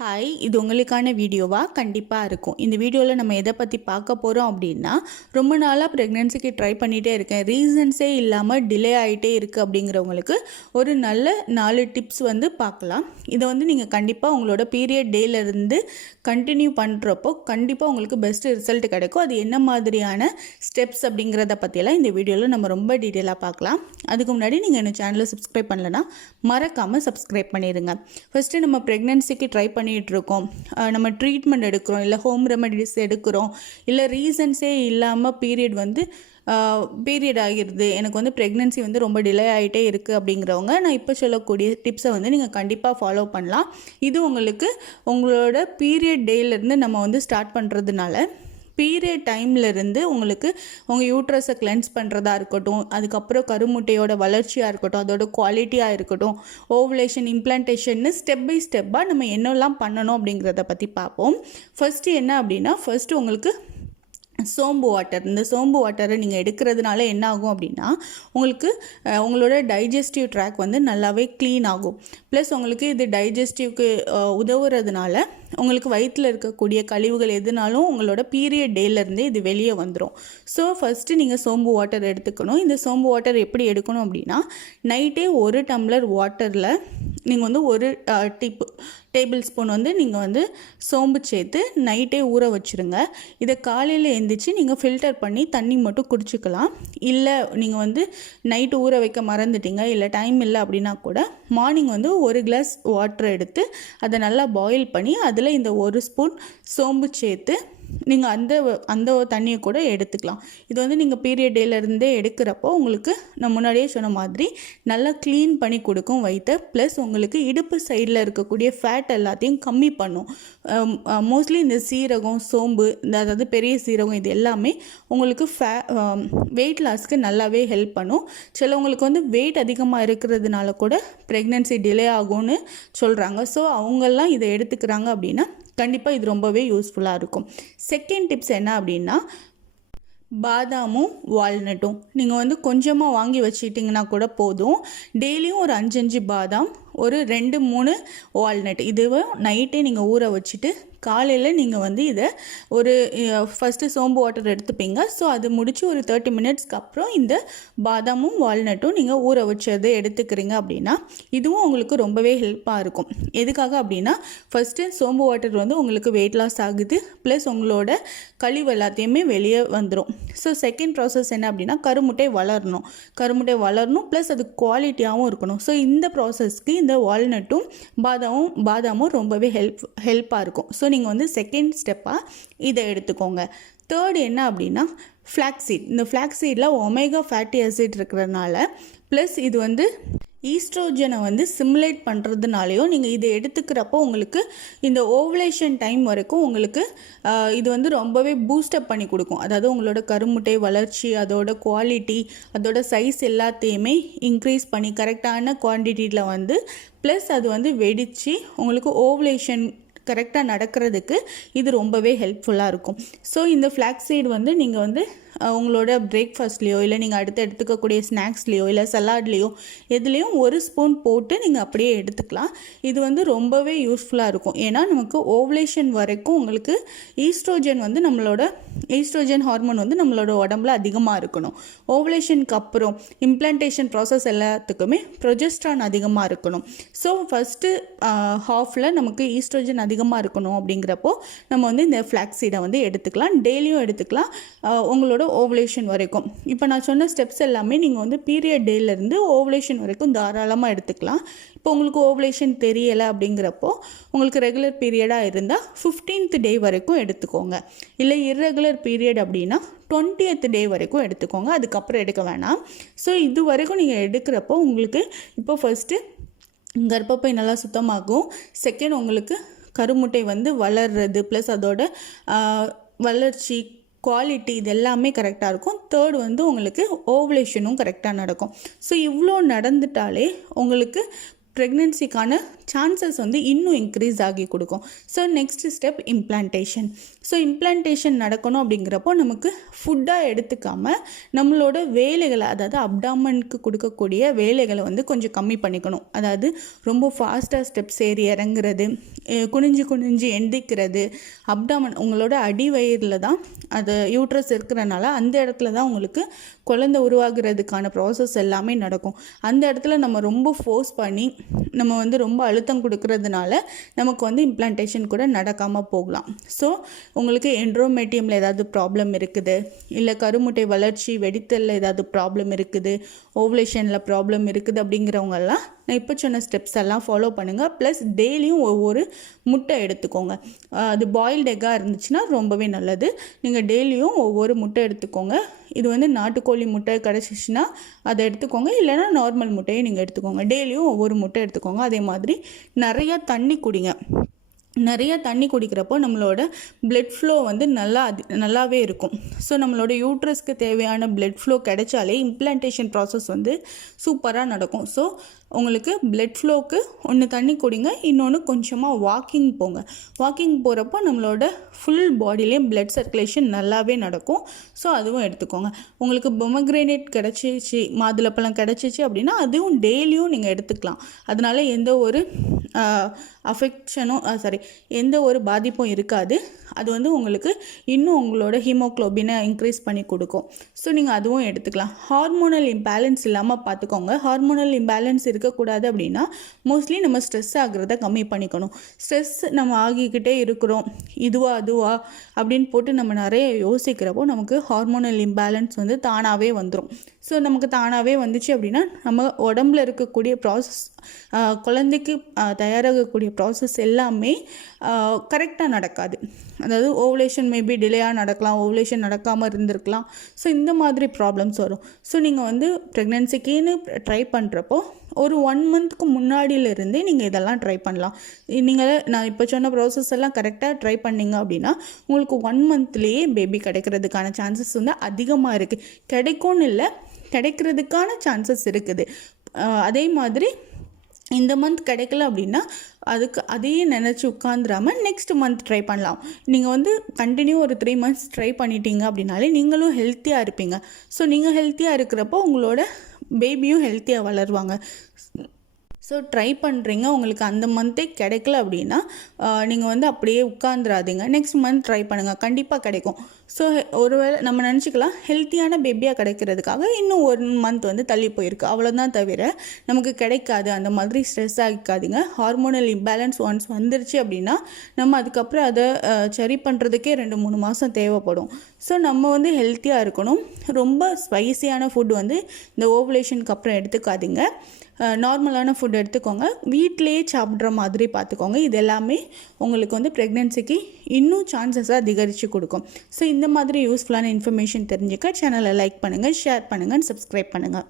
Hi, இது உங்களுக்கான வீடியோவா கண்டிப்பாக இருக்கும். இந்த வீடியோவில் நம்ம எதை பற்றி பார்க்க போகிறோம் அப்படின்னா, ரொம்ப நாளாக ப்ரெக்னென்சிக்கு ட்ரை பண்ணிகிட்டே இருக்கேன், ரீசன்ஸே இல்லாமல் டிலே ஆகிட்டே இருக்குது அப்படிங்கிறவங்களுக்கு ஒரு நல்ல 4 டிப்ஸ் வந்து பார்க்கலாம். இதை வந்து நீங்கள் கண்டிப்பாக உங்களோட பீரியட் டேலேருந்து கண்டினியூ பண்ணுறப்போ கண்டிப்பாக உங்களுக்கு பெஸ்ட் ரிசல்ட் கிடைக்கும். அது என்ன மாதிரியான ஸ்டெப்ஸ் அப்படிங்கிறத பற்றியெல்லாம் இந்த வீடியோவில் நம்ம ரொம்ப டீட்டெயிலாக பார்க்கலாம். அதுக்கு முன்னாடி நீங்கள் என்ன சேனலை சப்ஸ்கிரைப் பண்ணலைன்னா மறக்காமல் சப்ஸ்கிரைப் பண்ணிடுங்க. ஃபஸ்ட்டு நம்ம ப்ரெக்னென்சிக்கு ட்ரை பண்ணிகிட்ருக்கோம், நம்ம ட்ரீட்மெண்ட் எடுக்கிறோம், இல்லை ஹோம் ரெமெடிஸ் எடுக்கிறோம், இல்லை ரீசன்ஸே இல்லாமல் பீரியட் ஆகிடுது, எனக்கு வந்து ப்ரெக்னென்சி வந்து ரொம்ப டிலே ஆகிட்டே இருக்குது அப்படிங்கிறவங்க நான் இப்போ சொல்லக்கூடிய டிப்ஸை வந்து நீங்கள் கண்டிப்பாக ஃபாலோ பண்ணலாம். இது உங்களுக்கு உங்களோட பீரியட் டேலேருந்து நம்ம வந்து ஸ்டார்ட் பண்ணுறதுனால பீரியட் டைம்லேருந்து உங்களுக்கு உங்கள் யூட்ரஸை கிளென்ஸ் பண்ணுறதா இருக்கட்டும், அதுக்கப்புறம் கருமுட்டையோட வளர்ச்சியாக இருக்கட்டும், அதோட குவாலிட்டியாக இருக்கட்டும், ஓவுலேஷன், இம்ப்ளான்டேஷன்னு ஸ்டெப் பை ஸ்டெப்பாக நம்ம என்னெல்லாம் பண்ணணும் அப்படிங்கிறத பற்றி பார்ப்போம். ஃபஸ்ட்டு என்ன அப்படின்னா, ஃபஸ்ட்டு உங்களுக்கு சோம்பு வாட்டர், இந்த சோம்பு வாட்டரை நீங்கள் எடுக்கிறதுனால என்ன ஆகும் அப்படின்னா, உங்களுக்கு உங்களோட டைஜஸ்டிவ் ட்ராக் வந்து நல்லாவே க்ளீன் ஆகும். ப்ளஸ் உங்களுக்கு இது டைஜஸ்டிவ்க்கு உதவுறதுனால உங்களுக்கு வயிற்றில் இருக்கக்கூடிய கழிவுகள் எதுனாலும் உங்களோட பீரியட் டேலேருந்தே இது வெளியே வந்துடும். ஸோ ஃபஸ்ட்டு நீங்கள் சோம்பு வாட்டர் எடுத்துக்கணும். இந்த சோம்பு வாட்டர் எப்படி எடுக்கணும் அப்படின்னா, நைட்டே 1 டம்ளர் வாட்டரில் நீங்கள் வந்து 1 டேபிள் ஸ்பூன் வந்து நீங்கள் வந்து சோம்பு சேர்த்து நைட்டே ஊற வச்சுருங்க. இதை காலையில் எழுந்திரிச்சு நீங்கள் ஃபில்டர் பண்ணி தண்ணி மட்டும் குடிச்சிக்கலாம். இல்லை நீங்கள் வந்து நைட்டு ஊற வைக்க மறந்துட்டீங்க, இல்லை டைம் இல்லை அப்படின்னா கூட மார்னிங் வந்து 1 கிளாஸ் வாட்டர் எடுத்து அதை நல்லா பாயில் பண்ணி அதில் இந்த 1 ஸ்பூன் சோம்பு சேர்த்து நீங்கள் அந்த தண்ணியை கூட எடுத்துக்கலாம். இது வந்து நீங்கள் பீரியட் டேலேருந்தே எடுக்கிறப்போ உங்களுக்கு நான் முன்னாடியே சொன்ன மாதிரி நல்லா க்ளீன் பண்ணி கொடுக்கும் வயிற்றை. ப்ளஸ் உங்களுக்கு இடுப்பு சைடில் இருக்கக்கூடிய ஃபேட் எல்லாத்தையும் கம்மி பண்ணும். மோஸ்ட்லி இந்த சீரகம், சோம்பு, அதாவது பெரிய சீரகம், இது எல்லாமே உங்களுக்கு வெயிட் லாஸ்க்கு நல்லாவே ஹெல்ப் பண்ணும். சிலவங்களுக்கு வந்து வெயிட் அதிகமாக இருக்கிறதுனால கூட ப்ரெக்னென்சி டிலே ஆகும்னு சொல்கிறாங்க. ஸோ அவங்கெல்லாம் இதை எடுத்துக்கிறாங்க அப்படின்னா கண்டிப்பாக இது ரொம்பவே யூஸ்ஃபுல்லாக இருக்கும். செகண்ட் டிப்ஸ் என்ன அப்படின்னா, பாதாமும் வால்நட்டும் நீங்கள் வந்து கொஞ்சமாக வாங்கி வச்சுட்டிங்கன்னா கூட போதும். டெய்லியும் ஒரு 5 பாதாம், ஒரு 2-3 வால்நட், இதுவை நைட்டே நீங்கள் ஊற வச்சுட்டு காலையில் நீங்கள் வந்து இதை ஒரு ஃபஸ்ட்டு சோம்பு வாட்டர் எடுத்துப்பீங்க. ஸோ அது முடித்து ஒரு 30 மினிட்ஸ்க்கு அப்புறம் இந்த பாதாமும் வால்நட்டும் நீங்கள் ஊற வச்சதை எடுத்துக்கிறீங்க அப்படின்னா இதுவும் உங்களுக்கு ரொம்பவே ஹெல்ப்பாக இருக்கும். எதுக்காக அப்படின்னா, ஃபஸ்ட்டு சோம்பு வாட்டர் வந்து உங்களுக்கு வெயிட் லாஸ் ஆகுது, ப்ளஸ் உங்களோட கழிவு எல்லாத்தையுமே வெளியே வந்துடும். ஸோ செகண்ட் ப்ராசஸ் என்ன அப்படின்னா, கருமுட்டை வளரணும், ப்ளஸ் அது குவாலிட்டியாகவும் இருக்கணும். ஸோ இந்த ப்ராசஸ்க்கு இந்த வால்நட்டும் பாதாமும் ரொம்பவே ஹெல்ப்பாக இருக்கும். ஸோ நீங்கள் வந்து செகண்ட் ஸ்டெப்பாக இதை எடுத்துக்கோங்க. தேர்ட் என்ன அப்படின்னா, ஃப்ளாக்ஸீட். இந்த ஃப்ளாக்ஸீடில் ஒமேகா ஃபேட்டி ஆசிட் இருக்கிறதுனால, ப்ளஸ் இது வந்து ஈஸ்ட்ரோஜனை வந்து சிமுலேட் பண்ணுறதுனாலையும் நீங்கள் இதை எடுத்துக்கிறப்போ உங்களுக்கு இந்த ஓவுலேஷன் டைம் வரைக்கும் உங்களுக்கு இது வந்து ரொம்பவே பூஸ்டப் பண்ணி கொடுக்கும். அதாவது உங்களோட கருமுட்டை வளர்ச்சி, அதோட குவாலிட்டி, அதோட சைஸ் எல்லாத்தையுமே இன்க்ரீஸ் பண்ணி கரெக்டான குவான்டிட்டியில் வந்து, ப்ளஸ் அது வந்து வெடித்து உங்களுக்கு ஓவுலேஷன் கரெக்டாக நடக்கிறதுக்கு இது ரொம்பவே ஹெல்ப்ஃபுல்லாக இருக்கும். ஸோ இந்த ஃப்ளாக்ஸீட் வந்து நீங்கள் வந்து உங்களோட பிரேக்ஃபாஸ்ட்லேயோ, இல்லை நீங்கள் அடுத்து எடுத்துக்கக்கூடிய ஸ்நாக்ஸ்லேயோ, இல்லை சலாட்லேயோ எதுலேயும் 1 ஸ்பூன் போட்டு நீங்கள் அப்படியே எடுத்துக்கலாம். இது வந்து ரொம்பவே யூஸ்ஃபுல்லாக இருக்கும். ஏன்னா நமக்கு ஓவுலேஷன் வரைக்கும் உங்களுக்கு ஈஸ்ட்ரோஜன் ஹார்மோன் வந்து நம்மளோட உடம்புல அதிகமாக இருக்கணும். ஓவுலேஷனுக்கு அப்புறம் இம்ப்ளான்டேஷன் ப்ராசஸ் எல்லாத்துக்குமே ப்ரொஜெஸ்ட்ரான் அதிகமாக இருக்கணும். ஸோ ஃபஸ்ட்டு ஹாஃபில் நமக்கு ஈஸ்ட்ரோஜன் அதிகமாக இருக்கணும். அப்படிங்கிறப்போ நம்ம வந்து இந்த ஃப்ளாக்ஸீடை வந்து எடுத்துக்கலாம், டெய்லியும் எடுத்துக்கலாம் உங்களோட ஓவுலேஷன் வரைக்கும். இப்போ நான் சொன்ன ஸ்டெப்ஸ் எல்லாமே நீங்கள் வந்து பீரியட் டேலேருந்து ஓவுலேஷன் வரைக்கும் தாராளமாக எடுத்துக்கலாம். இப்போ உங்களுக்கு ஓவுலேஷன் தெரியலை அப்படிங்கிறப்போ உங்களுக்கு ரெகுலர் பீரியடாக இருந்தால் 15th டே வரைக்கும் எடுத்துக்கோங்க. இல்லை இர்ரெகுலர் பீரியட் அப்படின்னா 20th டே வரைக்கும் எடுத்துக்கோங்க, அதுக்கப்புறம் எடுக்க வேணாம். ஸோ இது வரைக்கும் நீங்கள் எடுக்கிறப்போ உங்களுக்கு இப்போ ஃபஸ்ட்டு கர்ப்பப்பை நல்லா சுத்தமாகும். செகண்ட் உங்களுக்கு கருமுட்டை வந்து வளர்றது, ப்ளஸ் அதோட வளர்ச்சி, குவாலிட்டி, இது எல்லாமே கரெக்டாக இருக்கும். தேர்ட் வந்து உங்களுக்கு ஓவுலேஷனும் கரெக்டாக நடக்கும். ஸோ இவ்வளோ நடந்துட்டாலே உங்களுக்கு ப்ரெக்னென்சிக்கான சான்சஸ் வந்து இன்னும் இன்க்ரீஸ் ஆகி கொடுக்கும். So next step implantation. So implantation நடக்கணும் அப்படிங்கிறப்போ நமக்கு ஃபுட்டாக எடுத்துக்காமல் நம்மளோட வேலைகளை, அதாவது அப்டாமனுக்கு கொடுக்கக்கூடிய வேலைகளை வந்து கொஞ்சம் கம்மி பண்ணிக்கணும். அதாவது ரொம்ப ஃபாஸ்ட்டாக ஸ்டெப்ஸ் ஏறி இறங்குறது, குனிஞ்சு குனிஞ்சு எந்திக்கிறது, அப்டாமன் உங்களோட அடி வயிறில் தான் அது யூட்ரஸ் இருக்கிறனால அந்த இடத்துல தான் உங்களுக்கு குழந்தை உருவாகிறதுக்கான ப்ராசஸ் எல்லாமே நடக்கும். அந்த இடத்துல நம்ம ரொம்ப ஃபோர்ஸ் பண்ணி நம்ம வந்து ரொம்ப அழுத்தம் கொடுக்கறதுனால நமக்கு வந்து இம்ப்ளான்டேஷன் கூட நடக்காமல் போகலாம். ஸோ உங்களுக்கு எண்ட்ரோமெட்ரியமில் ஏதாவது ப்ராப்ளம் இருக்குது, இல்லை கருமுட்டை வளர்ச்சி வெடித்தலில் ஏதாவது ப்ராப்ளம் இருக்குது, ஓவலேஷனில் ப்ராப்ளம் இருக்குது அப்படிங்கிறவங்கெல்லாம் நான் இப்போ சொன்ன ஸ்டெப்ஸ் எல்லாம் ஃபாலோ பண்ணுங்கள். ப்ளஸ் டெய்லியும் ஒவ்வொரு முட்டை எடுத்துக்கோங்க. அது பாயில்டு எக்காக இருந்துச்சுன்னா ரொம்பவே நல்லது. நீங்கள் டெய்லியும் ஒவ்வொரு முட்டை எடுத்துக்கோங்க. இது வந்து நாட்டுக்கோழி முட்டை கிடச்சிச்சின்னா அதை எடுத்துக்கோங்க, இல்லைனா நார்மல் முட்டையை நீங்கள் எடுத்துக்கோங்க. டெய்லியும் ஒவ்வொரு முட்டை எடுத்துக்கோங்க. அதே மாதிரி நிறையா தண்ணி குடிங்க. நிறைய தண்ணி குடிக்கிறப்போ நம்மளோட பிளட் ஃப்ளோ வந்து நல்லாவே இருக்கும். ஸோ நம்மளோட யூட்ரஸ்க்கு தேவையான பிளட் ஃப்ளோ கிடைச்சாலே இம்ப்ளான்டேஷன் ப்ராசஸ் வந்து சூப்பராக நடக்கும். ஸோ உங்களுக்கு பிளட் ஃப்ளோக்கு ஒன்று தண்ணி குடிங்க, இன்னொன்று கொஞ்சமாக வாக்கிங் போங்க. வாக்கிங் போகிறப்போ நம்மளோட ஃபுல் பாடியிலையும் பிளட் சர்க்குலேஷன் நல்லாவே நடக்கும். ஸோ அதுவும் எடுத்துக்கோங்க. உங்களுக்கு பொமக்ரேனேட் கிடச்சிச்சு, மாதுளப்பழம் கிடச்சிச்சு அப்படின்னா அதுவும் டெய்லியும் நீங்கள் எடுத்துக்கலாம். அதனால எந்த ஒரு எந்த ஒரு பாதிப்பும் இருக்காது. அது வந்து உங்களுக்கு இன்னும் உங்களோட ஹீமோக்ளோபினை இன்க்ரீஸ் பண்ணி கொடுக்கும். ஸோ நீங்கள் அதுவும் எடுத்துக்கலாம். ஹார்மோனல் இம்பேலன்ஸ் இல்லாமல் பார்த்துக்கோங்க. ஹார்மோனல் இம்பேலன்ஸ் இருக்கக்கூடாது அப்படின்னா மோஸ்ட்லி நம்ம ஸ்ட்ரெஸ் ஆகிறத கம்மி பண்ணிக்கணும். ஸ்ட்ரெஸ் நம்ம ஆகிக்கிட்டே இருக்கிறோம், இதுவா அதுவா அப்படின்னு போட்டு நம்ம நிறைய யோசிக்கிறப்போ நமக்கு ஹார்மோனல் இம்பேலன்ஸ் வந்து தானாகவே வந்துடும். ஸோ நமக்கு தானாகவே வந்துச்சு அப்படின்னா நம்ம உடம்புல இருக்கக்கூடிய ப்ராசஸ், குழந்தைக்கு தயாராகக்கூடிய ப்ராசஸ் எல்லாமே கரெக்டாக நடக்காது. அதாவது ஓவலேஷன் மேபி டிலேயாக நடக்கலாம், ஓவலேஷன் நடக்காமல் இருந்திருக்கலாம். ஸோ இந்த மாதிரி ப்ராப்ளம்ஸ் வரும். ஸோ நீங்கள் வந்து ப்ரெக்னென்சிக்குன்னு ட்ரை பண்ணுறப்போ ஒரு 1 மந்த்துக்கு முன்னாடியிலிருந்தே நீங்கள் இதெல்லாம் ட்ரை பண்ணலாம். நான் இப்போ சொன்ன ப்ராசஸ் எல்லாம் கரெக்டாக ட்ரை பண்ணிங்க அப்படின்னா உங்களுக்கு 1 மந்த்லேயே பேபி கிடைக்கிறதுக்கான சான்சஸ் வந்து அதிகமாக இருக்குது. கிடைக்கும்னு இல்லை, கிடைக்கிறதுக்கான சான்சஸ் இருக்குது. அதே மாதிரி இந்த மந்த் கிடைக்கல அப்படின்னா அதையே நினச்சி உட்காந்துராமல் நெக்ஸ்ட் மந்த் ட்ரை பண்ணலாம். நீங்கள் வந்து கண்டினியூ ஒரு 3 மந்த்ஸ் ட்ரை பண்ணிட்டீங்க அப்படின்னாலே நீங்களும் ஹெல்த்தியாக இருப்பீங்க. ஸோ நீங்கள் ஹெல்த்தியாக இருக்கிறப்போ உங்களோட பேபியும் ஹெல்த்தியாக வளருவாங்க. ஸோ ட்ரை பண்ணுறீங்க, உங்களுக்கு அந்த மந்த்தே கிடைக்கல அப்படின்னா நீங்கள் வந்து அப்படியே உட்காந்துராதீங்க. நெக்ஸ்ட் மந்த் ட்ரை பண்ணுங்கள், கண்டிப்பாக கிடைக்கும். ஸோ ஒருவேளை நம்ம நினச்சிக்கலாம் ஹெல்த்தியான பேபியாக கிடைக்கிறதுக்காக இன்னும் 1 மந்த் வந்து தள்ளி போயிருக்கு, அவ்வளோதான் தவிர நமக்கு கிடைக்காது. அந்த மாதிரி ஸ்ட்ரெஸ் ஆகிக்காதீங்க. ஹார்மோனல் இம்பேலன்ஸ் ஒன்ஸ் வந்துருச்சு அப்படின்னா நம்ம அதுக்கப்புறம் அதை சரி பண்ணுறதுக்கே 2-3 மாதம் தேவைப்படும். ஸோ நம்ம வந்து ஹெல்த்தியாக இருக்கணும். ரொம்ப ஸ்பைசியான ஃபுட் வந்து இந்த ஓவலேஷனுக்கு அப்புறம் எடுத்துக்காதீங்க. நார்மலான ஃபுட் எடுத்துக்கோங்க. வீட்டிலேயே சாப்பிட்ற மாதிரி பார்த்துக்கோங்க. இது எல்லாமே உங்களுக்கு வந்து ப்ரெக்னென்சிக்கு இன்னும் சான்சஸை அதிகரித்து கொடுக்கும். ஸோ இந்த மாதிரி யூஸ்ஃபுல்லான இன்ஃபர்மேஷன் தெரிஞ்சுக்க சேனலை லைக் பண்ணுங்கள், ஷேர் பண்ணுங்கள், சப்ஸ்கிரைப் பண்ணுங்கள்.